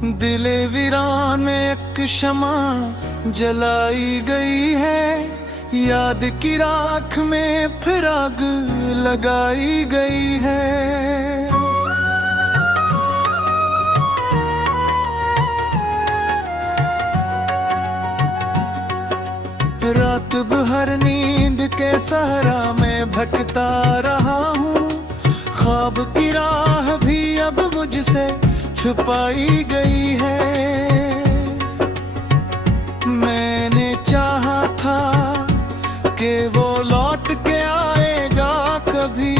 दिले वीरान में एक शमा जलाई गई है, याद की राख में फिर आग लगाई गई है। रात भर नींद के सहारा में भटकता रहा हूँ, ख्वाब की राह भी अब मुझसे छुपाई गई है। मैंने चाहा था कि वो लौट के आएगा कभी,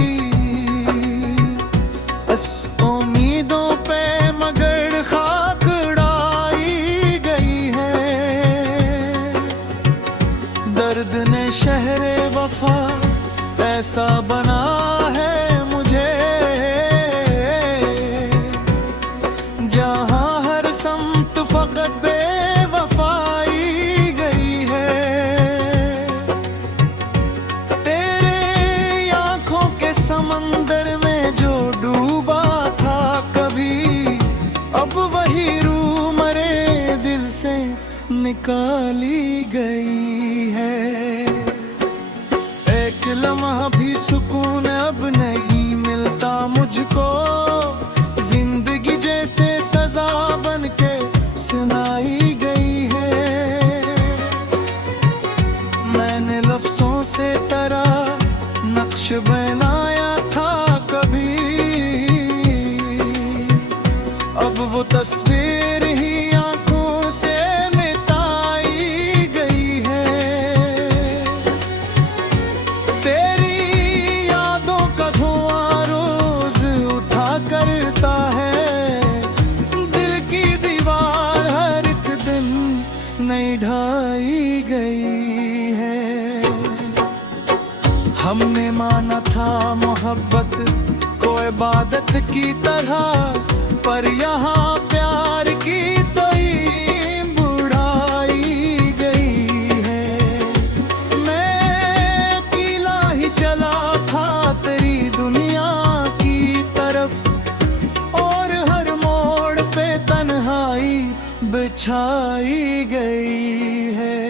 इस उम्मीदों पे मगर खाक उड़ाई गई है। दर्द ने शहरे वफा ऐसा बना है मुझे, जहां हर सम्त फकत बेवफाई गई है। तेरे आंखों के समंदर में जो डूबा था कभी, अब वही रूह मरे दिल से निकाली गई है। एक लम्हा भी सुकून अब नहीं मिलता मुझको, जिंदगी जैसे सजा बन के सुनाई गई है। मैंने लफ्जों से तेरा नक्श बनाया था कभी, अब वो तस्वीर ही आंखों से मिटाई गई है। तेरी यादों का धुआं रोज उठा करता है, दिल की दीवार हर एक दिन नई ढाई गई है। हमने माना था मोहब्बत को इबादत की तरह, पर यहाँ प्यार की तो बुढ़ाई गई है। मैं अकेला ही चला था तेरी दुनिया की तरफ, और हर मोड़ पे तन्हाई बिछाई गई है।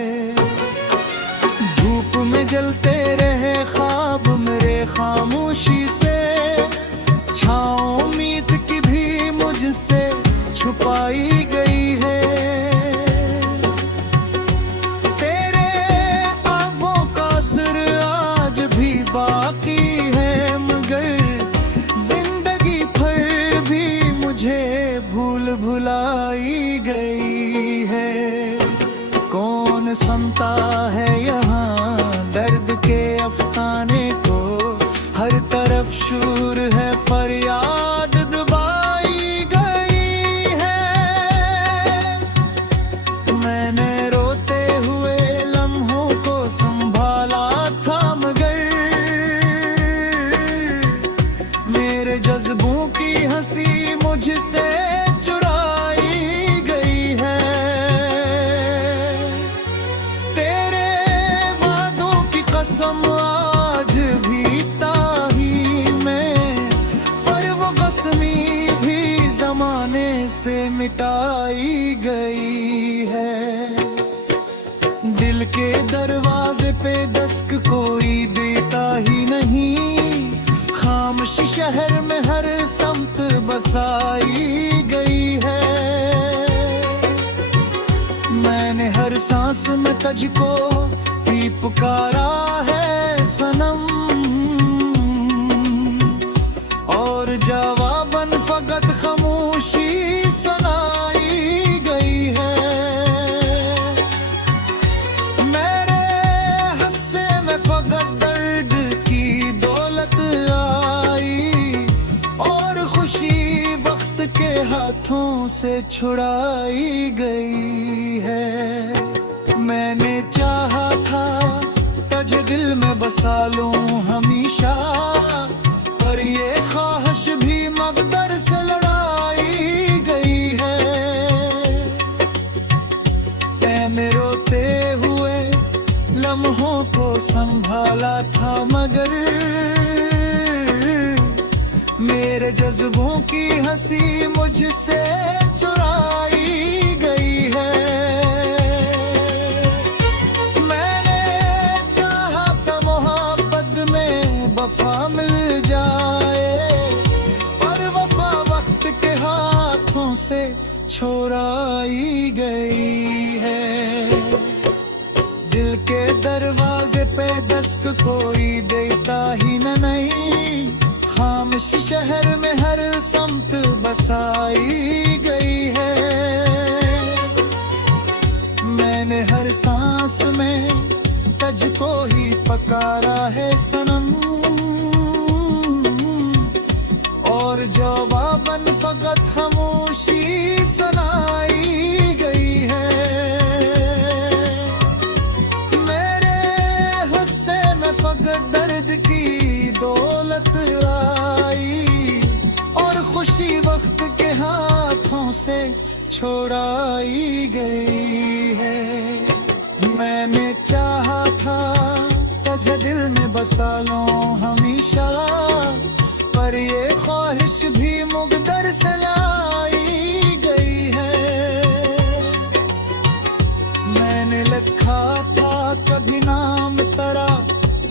धूप में जलते रहे ख्वाब मेरे खामोशी से, छाँव उम्मीद की भी मुझसे छुपाई गई है। तेरे आँखों का असर आज भी बाकी है, मगर जिंदगी भर भी मुझे भूल भुलाई गई है। कौन सुनता है यहाँ दर्द के अफसाने को, हर तरफ शूर है फरियाद दबाई गई है। मैंने रोते हुए लम्हों को संभाला था, मगर मेरे जज्बों की हंसी मुझसे चुराई गई है। तेरे वादों की कसम आज भी ताही में, पर वो कसमी भी जमाने से मिटाई गई है। दिल के दरवाजे पे दस्तक कोई देता ही नहीं, खामोशी शहर में हर सम्त बसाई गई है। मैंने हर सांस में तुझको ही पुकारा है सनम, और जवाबन फकत खामोशी सुनाई गई है। मेरे हिस्से में फकत दर्द की दौलत आई, और खुशी वक्त के हाथों से छुड़ाई गई है। मैंने चाहा था तुझे दिल में बसा लूं हमेशा, पर ये ख्वाहिश भी मकदर से लड़ाई गई है। मैं रोते हुए लम्हों को संभाला था, मगर मेरे जज्बों की हंसी मुझसे चुराई गई है। मैंने चाहा था मोहब्बत में वफा मिल जाए, पर वफा वक्त के हाथों से छोड़ाई गई है। दिल के दरवाजे पे दस्तक कोई देता ही नहीं, खामोश शहर में हर समत बसाई गई है। मैंने हर सांस में तुझको ही पकारा है सनम, और जवाबन फकत खामोशी सुनाई गई है। मेरे हिस्से में फकत दर्द की दौलत आई, और खुशी वक्त के हाथों से छोड़ाई गई है। मैंने चाहा था तुझे दिल में बसा लूं हमेशा, पर ये ख्वाहिश भी मुकद्दर से लाई गई है। मैंने लिखा था कभी नाम तेरा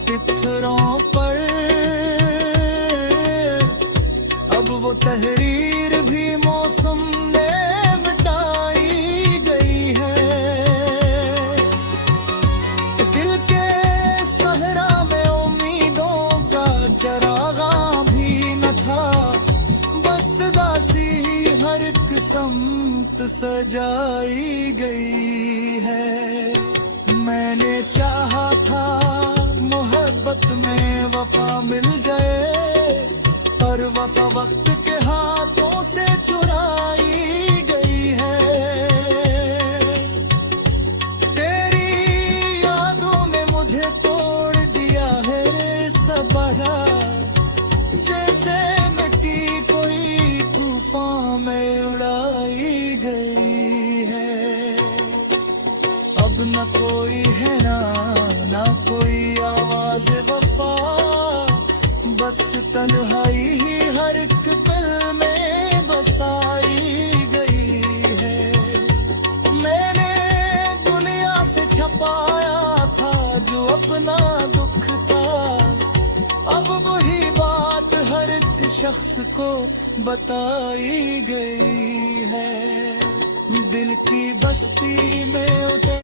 पत्थरों पर, अब वो तहरीर भी मौसम ने मिटाई गई है। दिल के सहरा में उम्मीदों का चरागा भी न था, बस दासी हर किस्मत सजाई गई है। मैंने चाहा था मोहब्बत में वफा मिल जाए, पर वफा वक्त के हाथों से चुराई गई है। तेरी यादों ने मुझे तोड़ दिया है सबरा, जैसे मिट्टी कोई तूफान में उड़ाई गई है। अब न कोई है ना कोई आवाज वफा, बस तन्हाई ही हर एक पल में बसाई गई है। मैंने दुनिया से छपाया था जो अपना दुख था, अब वही बात हर एक शख्स को बताई गई है। दिल की बस्ती में उतर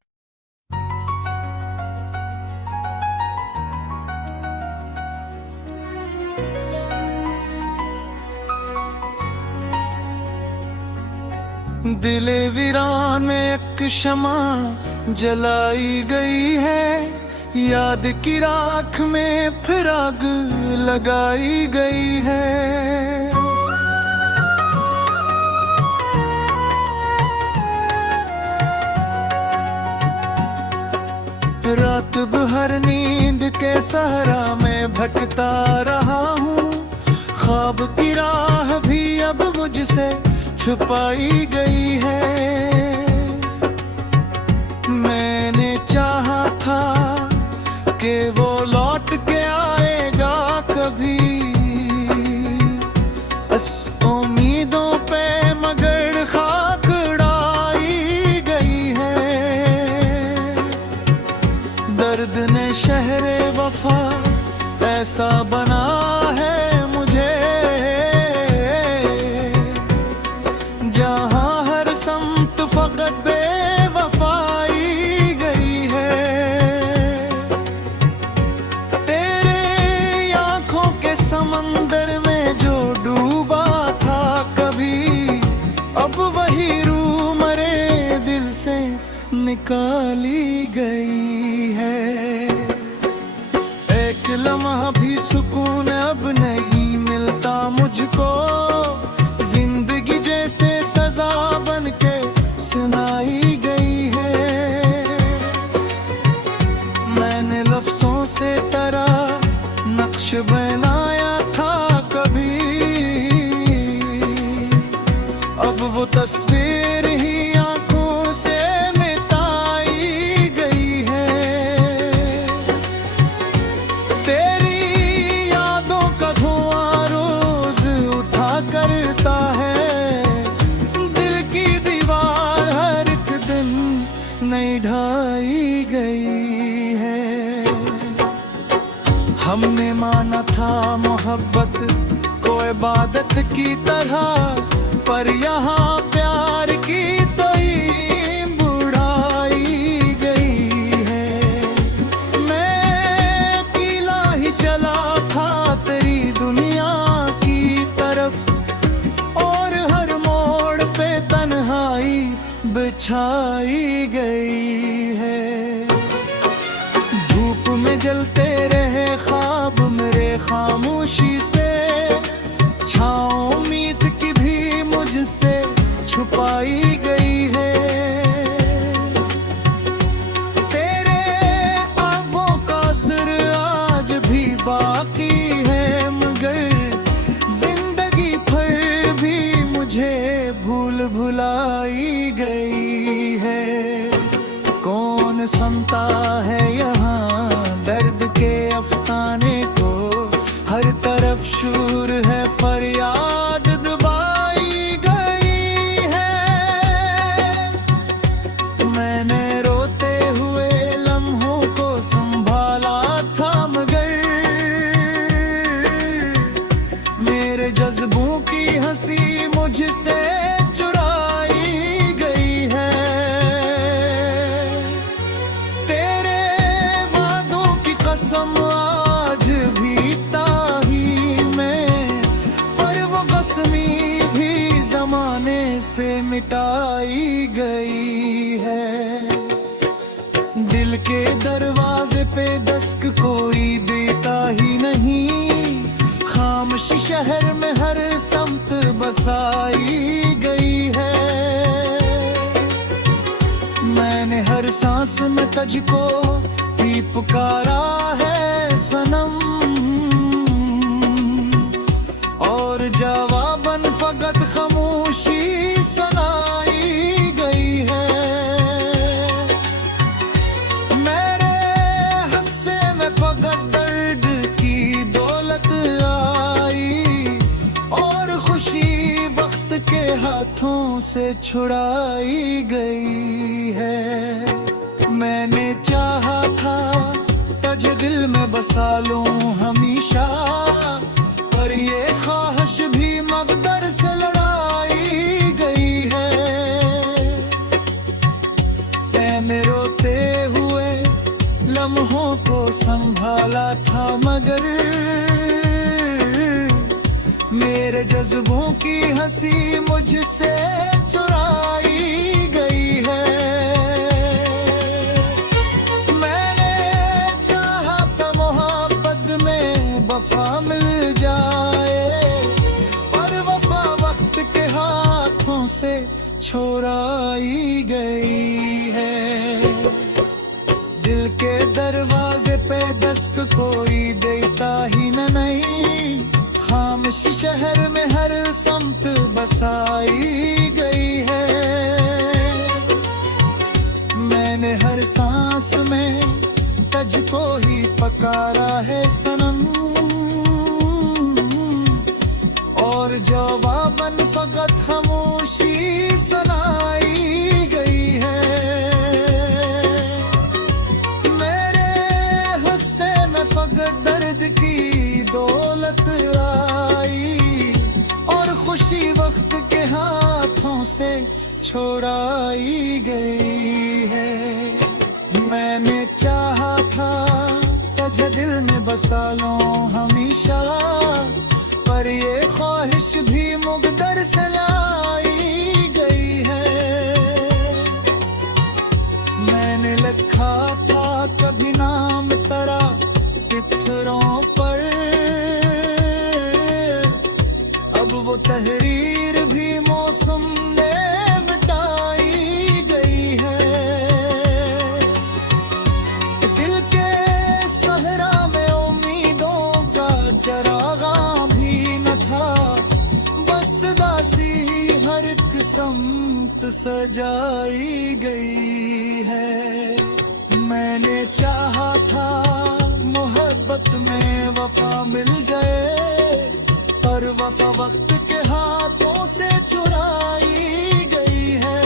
दिले वीरान में एक शमा जलाई गई है, याद की राख में फिर आग लगाई गई है। रात भर नींद के सहारा में भटकता रहा हूँ, ख्वाब की राह भी अब मुझसे छुपाई गई है। मैंने चाहा था कि वो लौट के आएगा कभी, बस उम्मीदों पे मगर खाक उड़ाई गई है। दर्द ने शहरे वफा ऐसा बना है मुझे, जहां हर समत फकत बेवफाई गई है। तेरे आंखों के समंदर में जो डूबा था कभी, अब वही रूह मरे दिल से निकाली गई है। एक लम्हा भी सुकून अब नहीं मिलता मुझको, जिंदगी जैसे सजा बन के सुनाई गई है। मैंने लफ्जों से तेरा नक्श बनाया था कभी, अब वो तस्वीर ही आंखों से मिटाई गई है। तेरी यादों का ढाई गई है। हमने माना था मोहब्बत को इबादत की तरह, पर यहाँ प्यार की तो ईम बुढ़ाई गई है। मैं अकेला ही चला था तेरी दुनिया की तरफ, और हर मोड़ पे तन्हाई बिछाई गई है। धूप में जलते रहे ख्वाब मेरे खामोशी से, छाँव उम्मीद की भी मुझसे छुपाई गई है। तेरे आँखों का असर आज भी बाकी है, मगर जिंदगी भर भी मुझे भूल भुलाई गई है। कौन सुनता है यहाँ दर्द के अफसाने को, हर तरफ शूर है फरियाद दबाई गई है। मैंने रोते हुए लम्हों को संभाला था, मगर मेरे जज्बों की हंसी मुझसे चुराई गई है। तेरे वादों की कसम आज भी ताही में, पर वो कसमी भी जमाने से मिटाई गई है। दिल के दरवाजे पे दस्तक कोई देता ही नहीं, खामोशी शहर में हर समत बसाई गई है। मैंने हर सांस में तुझको ही पुकारा है सनम, और जवाबन फकत खामोशी सुनाई गई है। मेरे हिस्से में फकत दर्द की दौलत आई, और खुशी वक्त के हाथों से छुड़ाई गई है। मैंने चाहा था तुझे दिल में बसा लूं हमेशा, पर ये ख्वाहिश भी मकदर से लड़ाई गई है। मैंने रोते हुए लम्हों को संभाला था, मगर मेरे जज्बों की हंसी मुझसे चुराई गई है। वफा मिल जाए, पर वफा वक्त के हाथों से छोड़ाई गई है। दिल के दरवाजे पे दस्तक कोई देता ही नहीं, खामोशी शहर में हर समत बसाई गई है। मैंने हर सांस में तुझको ही पकारा है सनम, और जवाबन फकत खामोशी सुनाई गई है। मेरे हिस्से में फकत दर्द की दौलत आई, और खुशी वक्त के हाथों से छोड़ाई गई है। मैंने चाहा था तुझे दिल में बसा लूं हमेशा, पर ये ख्वाहिश भी मुकद्दर से लाई गई है। मैंने लिखा था कभी नाम तेरा पत्थरों पर, अब वो तहरीर भी मौसम ने मिटाई गई है। दिल के सहरा में उम्मीदों का चरागा भी न था, बस दासी हर एक समत सजाई गई है। मैंने चाहा था मोहब्बत में वफा मिल जाए, पर वफा वक्त के हाथों से चुराई गई है।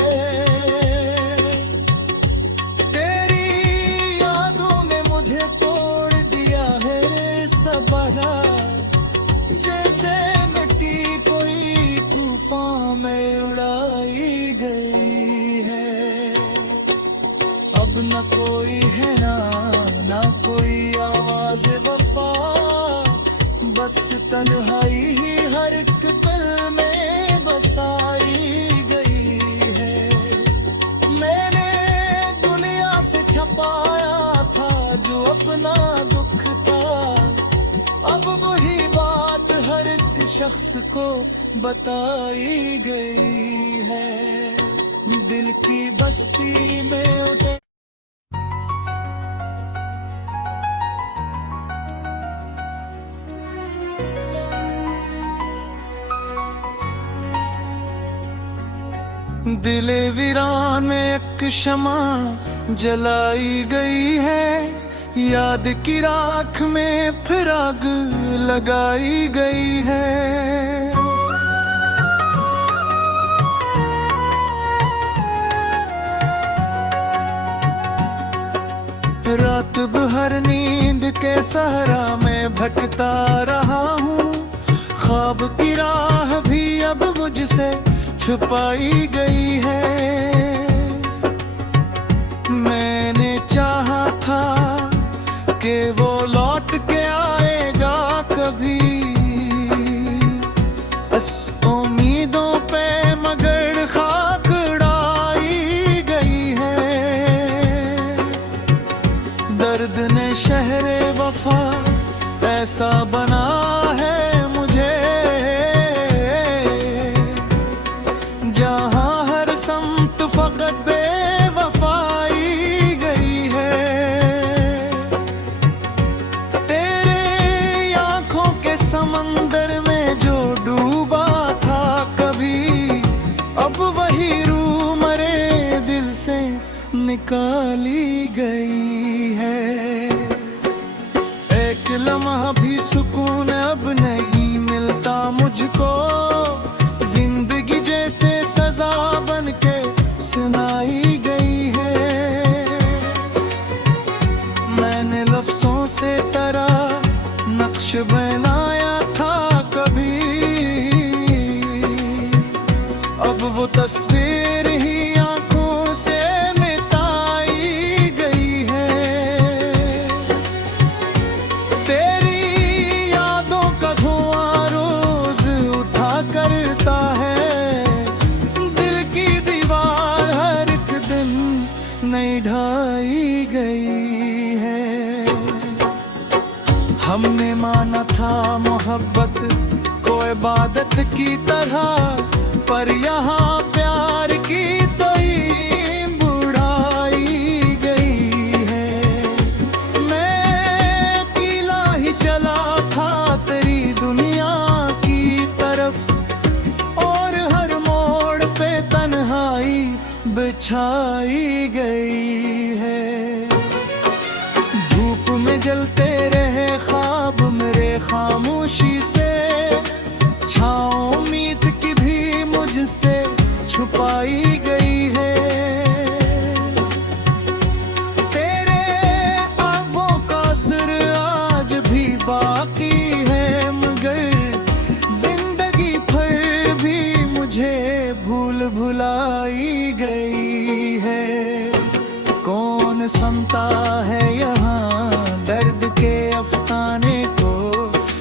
न कोई है ना कोई आवाज वफा, बस तन्हाई ही हर एक पल में बसाई गई है। मैंने दुनिया से छपाया था जो अपना दुख था, अब वही बात हर एक शख्स को बताई गई है। दिल की बस्ती में उतर दिले वीरान में एक शमा जलाई गई है, याद की राख में फिर आग लगाई गई है। रात भर नींद के सहरा में भटकता रहा हूँ, ख्वाब की राह भी अब मुझसे छुपाई गई है। मैंने चाहा था कि वो लौट के आएगा कभी, बस उम्मीदों पे मगर खाक उड़ाई गई है। दर्द ने शहरे वफा ऐसा बना है मुझे, जहाँ हर समत फकत बेवफाई गई है। तेरे आँखों के समंदर में जो डूबा था कभी, अब वही रूह मरे दिल से निकाली गई है। एक लम्हा भी सुकून अब नहीं मिलता मुझको, जिंदगी जैसे सजा बन के सुनाई गई है। मैंने लफ्जों से तेरा नक्श बनाया था कभी, अब वो तस्वीर ही आंखों से मिटाई गई है। तेरी यादों का धुआं रोज उठा करता है, दिल की दीवार हर एक दिन नई ढाई गई है। हमने माना था मोहब्बत को इबादत की तरह, पर यहाँ प्यार की तो बुढ़ाई गई है। मैं अकेला ही चला था तेरी दुनिया की तरफ, और हर मोड़ पे तन्हाई बिछाई गई है। धूप में जलते रहे ख्वाब मेरे खामोशी से, छाँव उम्मीद की भी मुझसे छुपाई गई है। तेरे आँखों का असर आज भी बाकी है, मगर जिंदगी भर भी मुझे भूल भुलाई गई है। कौन सुनता है यहाँ दर्द के अफसाने को,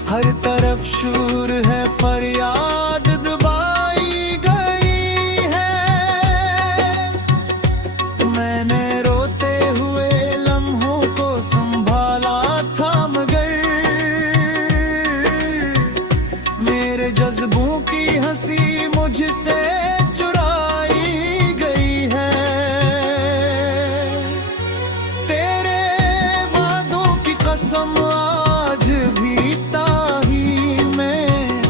हर तरफ शूर है फरियाद दबाई गई है। मैंने रोते हुए लम्हों को संभाला था, मगर मेरे जज्बों की हंसी मुझसे चुराई गई है। तेरे वादों की कसम आज भी ताही में,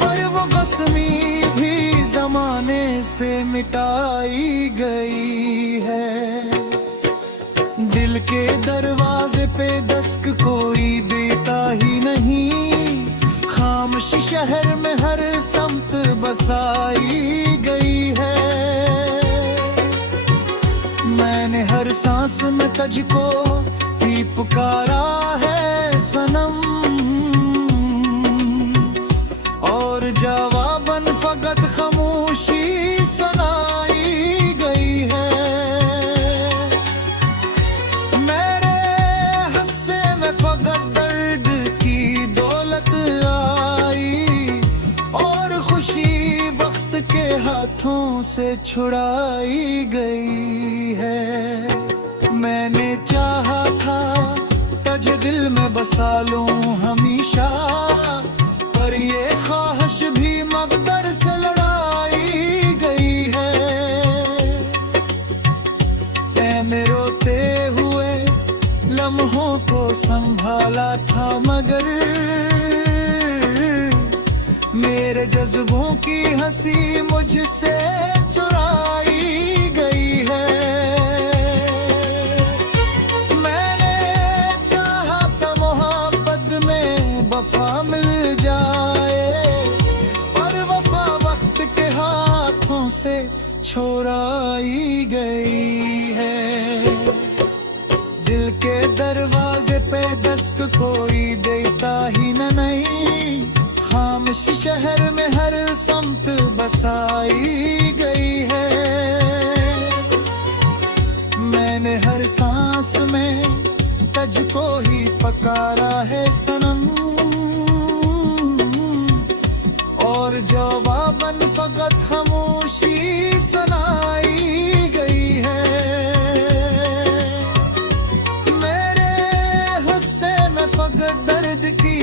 पर वो कसमी भी जमाने से मिटाई गई है। दिल के दरवाजे पे दस्तक कोई देता ही नहीं, खामोशी शहर में हर समत बसाई गई है। मैंने हर सांस में तुझको ही पुकारा है सनम, और जवाबन फकत खामोशी सुनाई गई है। से छुड़ाई गई है। मैंने चाहा था तुझे दिल में बसा लूं हमेशा, पर ये ख्वाहिश भी मकदर से लड़ाई गई है। मैंने रोते हुए लम्हों को संभाला था, मगर मेरे जज्बों की हंसी मुझसे चुराई गई है। मैंने चाहा था मोहब्बत में वफा मिल जाए, पर वफा वक्त के हाथों से छोड़ाई गई है। दिल के दरवाजे पे दस्तक कोई देता ही नहीं, खामोश शहर में हर समत बसाई गई है। मैंने हर सांस में तुझको ही पकारा है सनम, और जवाबन फकत खामोशी सुनाई गई है। मेरे हिस्से में फकत दर्द की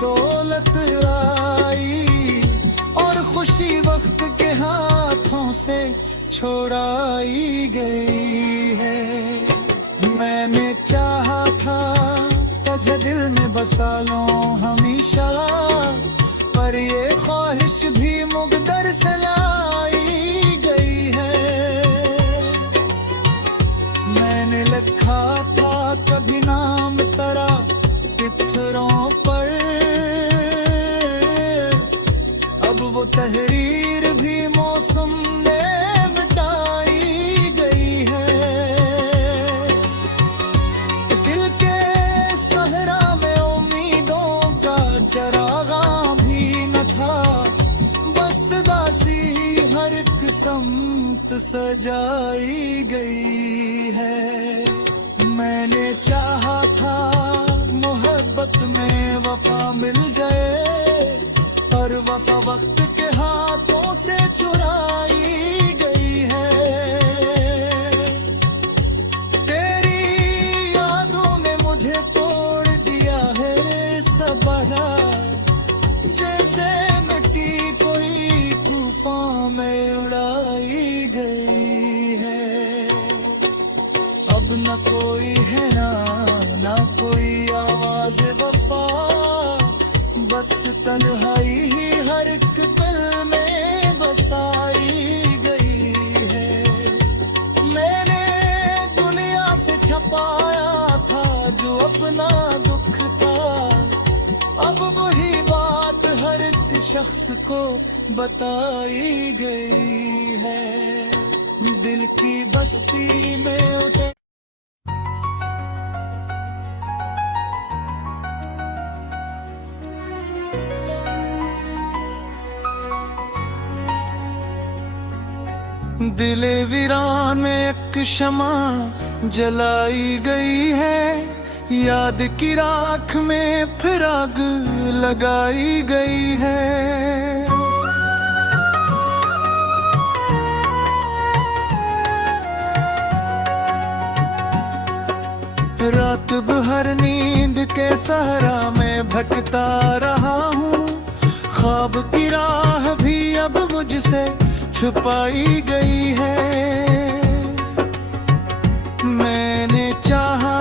दौलत आई, और खुशी वक्त के हाथों से छोड़ाई गई है। मैंने चाहा था तुझे दिल में बसा लूं हमेशा, पर ये ख्वाहिश भी मुकद्दर से लाई गई है। मैंने लिखा था कभी नाम तेरा पत्थरों पर, अब वो तहरीर भी मौसम ने मिटाई गई है। दिल के सहरा में उम्मीदों का चरागा भी न था, बस दासी हर एक समत सजाई गई है। मैंने चाहा था मोहब्बत में वफा मिल जाए, पर वफा वक्त के हाथों से चुराई गई है। तेरी यादों ने मुझे तोड़ दिया है सबरा, जैसे मिट्टी कोई तूफान में उड़ाई गई है। अब न कोई है ना कोई आवाज वफा, बस तन्हाई ही हर एक पल में बसाई गई है। मैंने दुनिया से छपाया था जो अपना दुख था, अब वही बात हर एक शख्स को बताई गई है। दिल की बस्ती में उतर दिले वीरान में एक शमा जलाई गई है, याद की राख में फिर आग लगाई गई है। रात भर नींद के सहारा में भटकता रहा हूँ, ख्वाब की राह भी अब मुझसे छुपाई गई है। मैंने चाहा